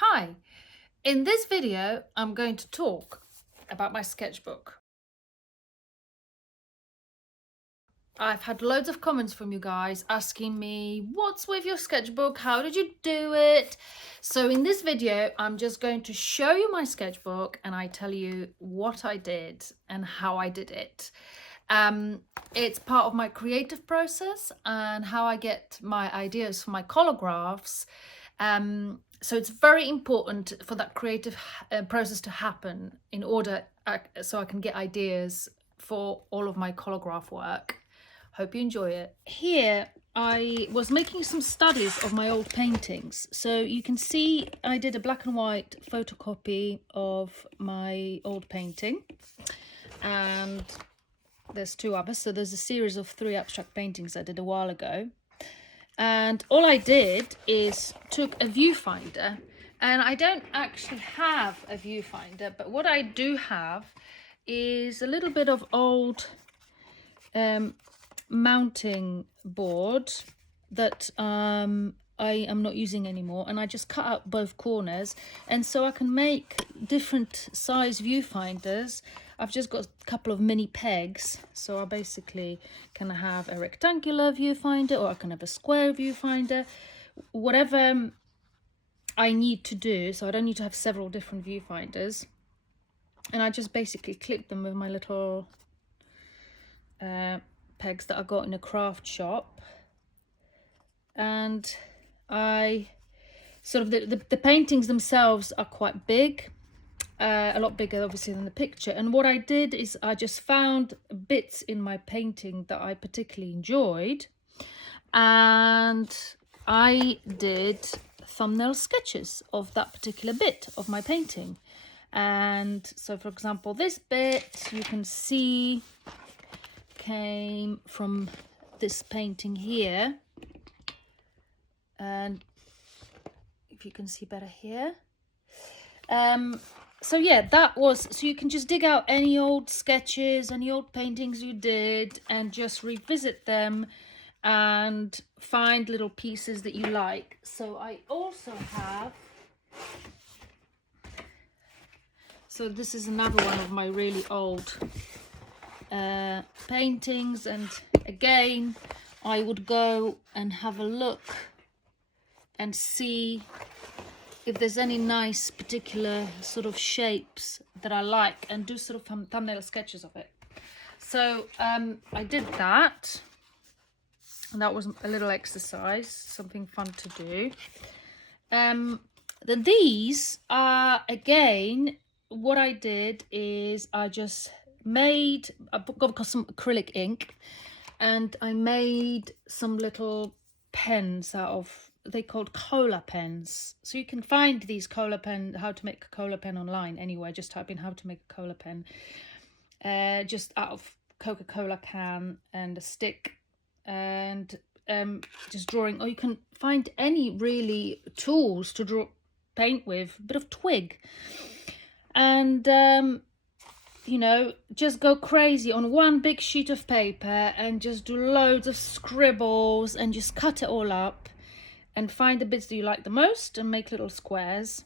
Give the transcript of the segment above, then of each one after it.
Hi, in this video I'm going to talk about my sketchbook. I've had loads of comments from you guys asking me what's with your sketchbook, how did you do it? So in this video I'm just going to show you my sketchbook and I tell you what I did and how I did it. It's part of my creative process and how I get my ideas for my collagraphs. So it's very important for that creative process to happen in order so I can get ideas for all of my collagraph work. Hope you enjoy it. Here I was making some studies of my old paintings. So you can see I did a black and white photocopy of my old painting. And there's two others. So there's a series of 3 abstract paintings I did a while ago. And all I did is took a viewfinder, and I don't actually have a viewfinder, but what I do have is a little bit of old mounting board that I am not using anymore, and I just cut out both corners, and so I can make different size viewfinders. I've just got a couple of mini pegs, so I basically can have a rectangular viewfinder or I can have a square viewfinder, whatever I need to do, so I don't need to have several different viewfinders. And I just basically clip them with my little pegs that I got in a craft shop. And I sort of the paintings themselves are quite big, a lot bigger obviously than the picture. And what I did is I just found bits in my painting that I particularly enjoyed, and I did thumbnail sketches of that particular bit of my painting. And so for example, this bit you can see came from this painting here, and if you can see better here, so yeah, that was, so you can just dig out any old sketches, any old paintings you did, and just revisit them and find little pieces that you like. So I also have, so this is another one of my really old paintings, and again I would go and have a look and see if there's any nice particular sort of shapes that I like and do sort of thumbnail sketches of it. So I did that, and that was a little exercise, something fun to do. Then these are, again, what I did is I just made, I got some acrylic ink, and I made some little pens out of, they called cola pens. So you can find these cola pen, how to make a cola pen online anyway. Just type in how to make a cola pen, just out of Coca-Cola can and a stick, and just drawing. Or you can find any really tools to draw, paint with, a bit of twig, and you know, just go crazy on one big sheet of paper and just do loads of scribbles and just cut it all up and find the bits that you like the most and make little squares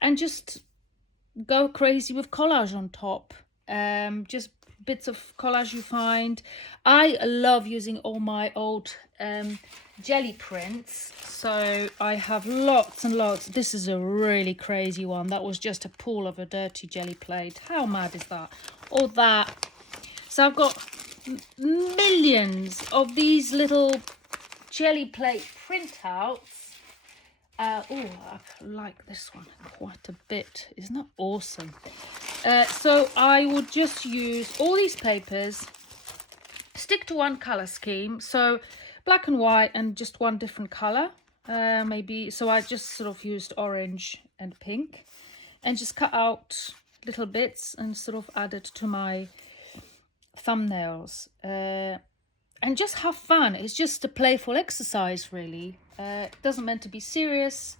and just go crazy with collage on top. Just bits of collage you find. I love using all my old Gelli prints, so I have lots and lots. This is a really crazy one. That was just a pool of a dirty Gelli plate. How mad is that? All that. So I've got millions of these little Gelli plate printouts. Oh, I like this one quite a bit. Isn't that awesome? So I would just use all these papers, stick to one color scheme, so black and white and just one different color, maybe. So I just sort of used orange and pink, and just cut out little bits and sort of added to my thumbnails, and just have fun. It's just a playful exercise, really. It doesn't meant to be serious.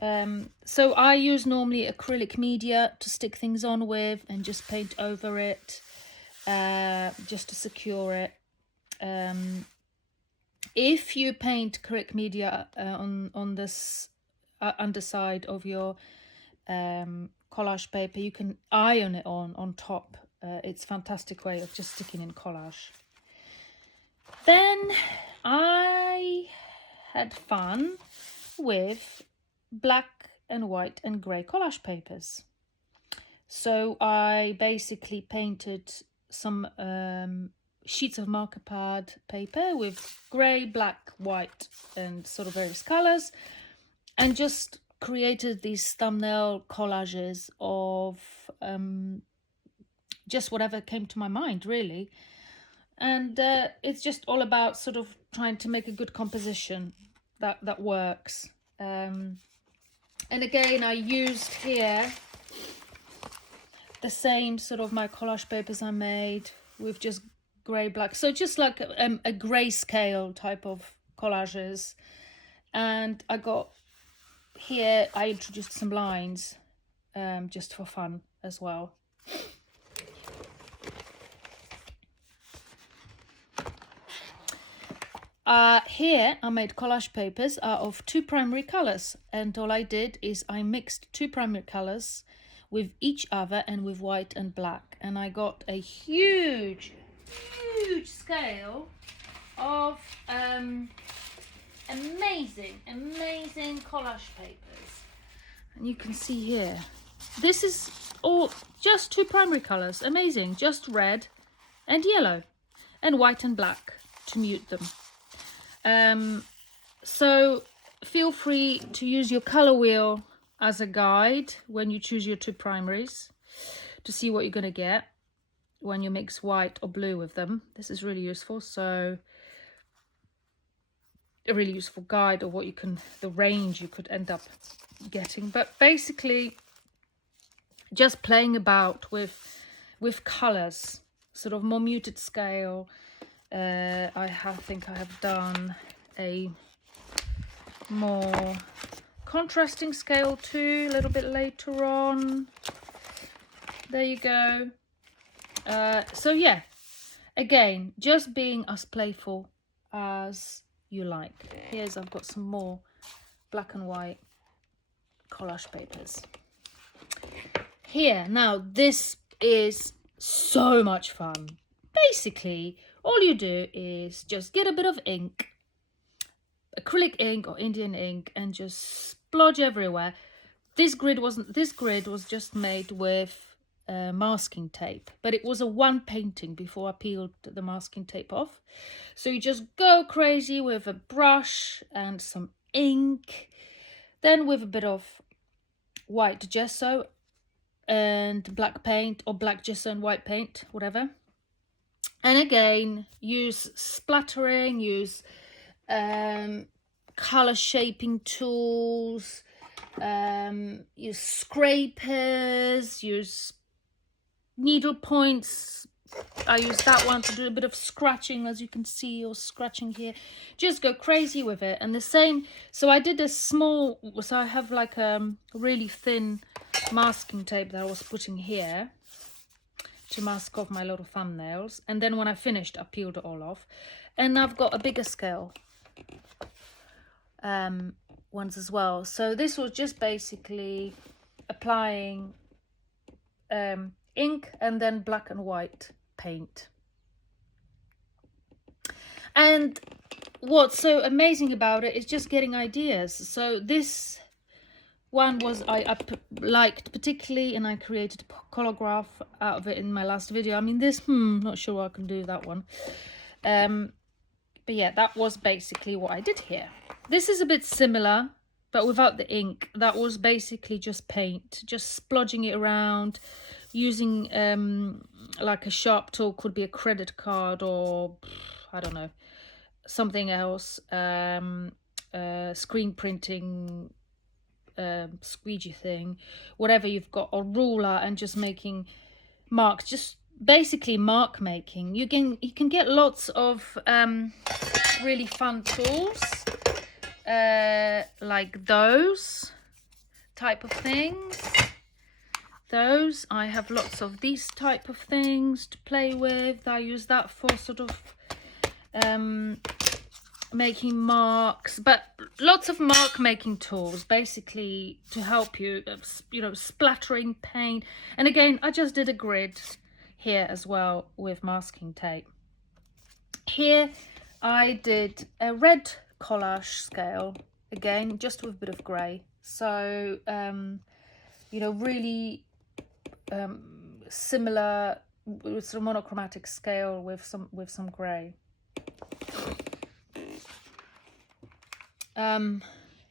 So I use normally acrylic media to stick things on with and just paint over it, just to secure it. If you paint acrylic media on this underside of your collage paper. You can iron it on top. It's a fantastic way of just sticking in collage. Then I had fun with black and white and grey collage papers. So I basically painted some sheets of marker pad paper with grey, black, white and sort of various colours, and just created these thumbnail collages of just whatever came to my mind, really. And it's just all about sort of trying to make a good composition that works. And again, I used here the same sort of my collage papers I made with just grey, black. So just like a Greyscale type of collages. And I got here, I introduced some lines just for fun as well. Here I made collage papers out of 2 primary colours, and all I did is I mixed 2 primary colours with each other and with white and black, and I got a huge scale of amazing collage papers. And you can see here, this is all just 2 primary colours, amazing, just red and yellow and white and black to mute them. So feel free to use your color wheel as a guide when you choose your 2 primaries to see what you're going to get when you mix white or blue with them. This is really useful. So a really useful guide of what you can, the range you could end up getting. But basically just playing about with colors, sort of more muted scale. I think I have done a more contrasting scale too a little bit later on. There you go. So yeah, again, just being as playful as you like. Here's, I've got some more black and white collage papers here. Now this is so much fun. Basically all you do is just get a bit of ink, acrylic ink or Indian ink, and just splodge everywhere. This grid was just made with masking tape, but it was a one painting before I peeled the masking tape off. So you just go crazy with a brush and some ink, then with a bit of white gesso and black paint, or black gesso and white paint, whatever. And again, use splattering, use color shaping tools, use scrapers, use needle points. I use that one to do a bit of scratching, as you can see, or scratching here. Just go crazy with it. And the same, so I did a small, so I have like a really thin masking tape that I was putting here to mask off my little thumbnails, and then when I finished I peeled it all off. And I've got a bigger scale ones as well. So this was just basically applying ink and then black and white paint. And what's so amazing about it is just getting ideas. So this one was I liked particularly, and I created a collagraph out of it in my last video. I mean, this, not sure I can do that one. But yeah, that was basically what I did here. This is a bit similar, but without the ink. That was basically just paint, just splodging it around, using like a sharp tool, could be a credit card or I don't know, something else, screen printing, squeegee thing, whatever you've got, or ruler, and just making marks, just basically mark making. You can get lots of really fun tools like those type of things. Those, I have lots of these type of things to play with. I use that for sort of making marks, but lots of mark making tools basically to help you, you know, splattering paint. And again, I just did a grid here as well with masking tape. Here I did a red collage scale, again just with a bit of grey, so you know, really similar, with some monochromatic scale with some grey.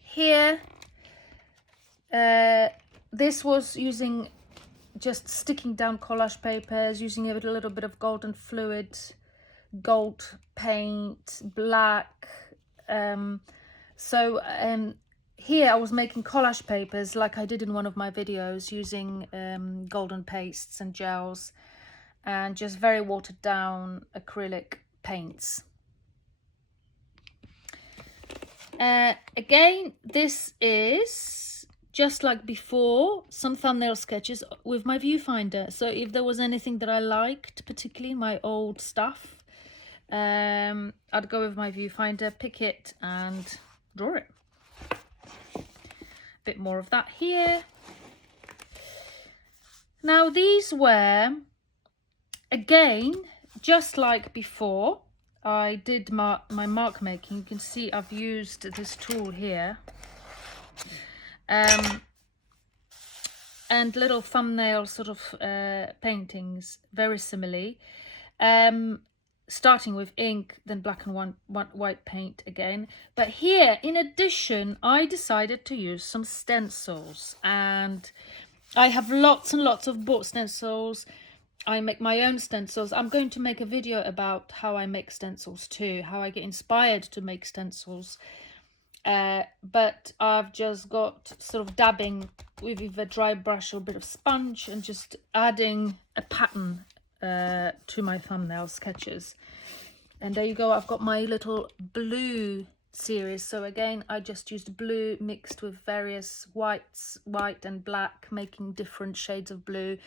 Here this was using just sticking down collage papers, using a little bit of golden fluid, gold paint, black. Here I was making collage papers like I did in one of my videos, using golden pastes and gels and just very watered down acrylic paints. Again, this is just like before, some thumbnail sketches with my viewfinder. So if there was anything that I liked, particularly my old stuff, I'd go with my viewfinder, pick it and draw it. A bit more of that here. Now these were, again, just like before, I did my mark making. You can see I've used this tool here. And little thumbnail sort of paintings, very similarly. Starting with ink, then black and white paint again. But here, in addition, I decided to use some stencils. And I have lots and lots of bought stencils. I make my own stencils. I'm going to make a video about how I make stencils too, how I get inspired to make stencils. But I've just got sort of dabbing with either dry brush or a bit of sponge and just adding a pattern to my thumbnail sketches. And there you go, I've got my little blue series. So again, I just used blue mixed with various whites, white and black, making different shades of blue,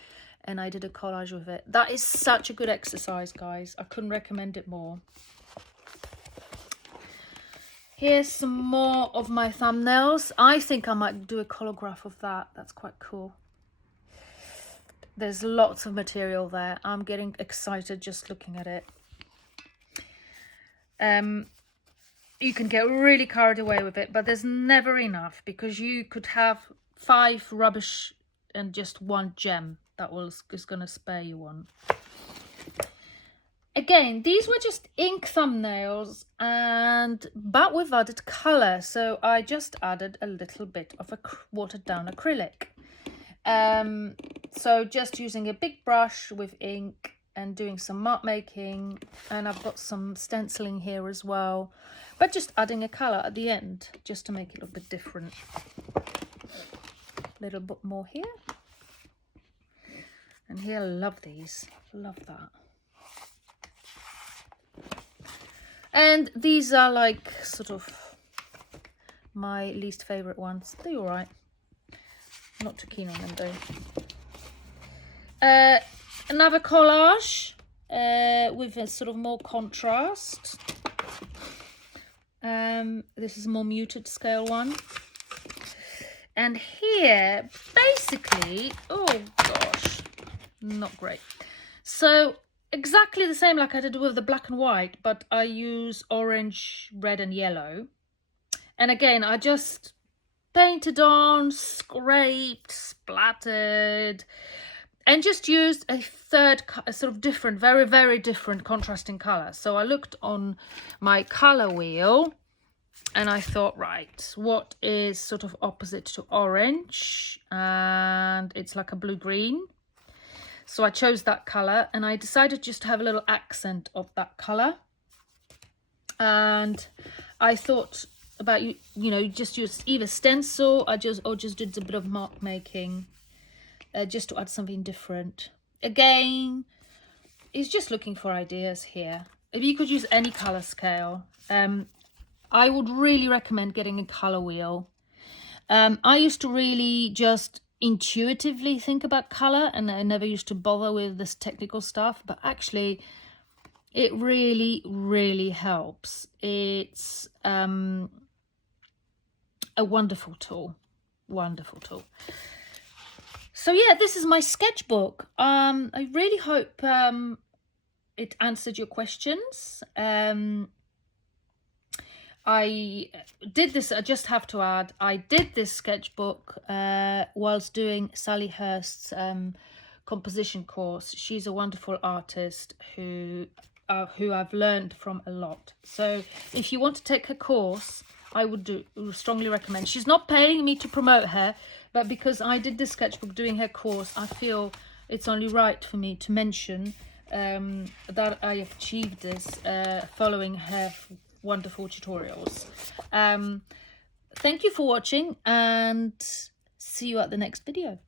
and I did a collage with it. That is such a good exercise, guys. I couldn't recommend it more. Here's some more of my thumbnails. I think I might do a collagraph of that. That's quite cool. There's lots of material there. I'm getting excited just looking at it. You can get really carried away with it, but there's never enough, because you could have 5 rubbish and just 1 gem that is going to spare you one. Again, these were just ink thumbnails, but with added colour. So I just added a little bit of a watered down acrylic. So just using a big brush with ink and doing some mark making, and I've got some stenciling here as well, but just adding a colour at the end just to make it look a bit different. A little bit more here, and here, I love these, love that. And these are like sort of my least favourite ones. They're all right. Not too keen on them though. Another collage with a sort of more contrast. This is a more muted scale one. And here, basically, oh gosh, not great. So exactly the same like I did with the black and white, but I use orange, red and yellow. And again, I just painted on, scraped, splattered, and just used a sort of different, very, very different contrasting colour. So I looked on my colour wheel and I thought, right, what is sort of opposite to orange? And it's like a blue-green. So I chose that colour, and I decided just to have a little accent of that colour. And I thought about, you know, just use either stencil or just did a bit of mark making, just to add something different. Again, it's just looking for ideas here. If you could use any colour scale, I would really recommend getting a colour wheel. I used to really just intuitively think about colour, and I never used to bother with this technical stuff, but actually it really, really helps. It's a wonderful tool. Wonderful tool. So yeah, this is my sketchbook. I really hope it answered your questions. I did this, I just have to add, I did this sketchbook whilst doing Sally Hurst's composition course. She's a wonderful artist who I've learned from a lot. So if you want to take her course, I would strongly recommend. She's not paying me to promote her, but because I did this sketchbook doing her course, I feel it's only right for me to mention that I have achieved this following her wonderful tutorials. Thank you for watching, and see you at the next video.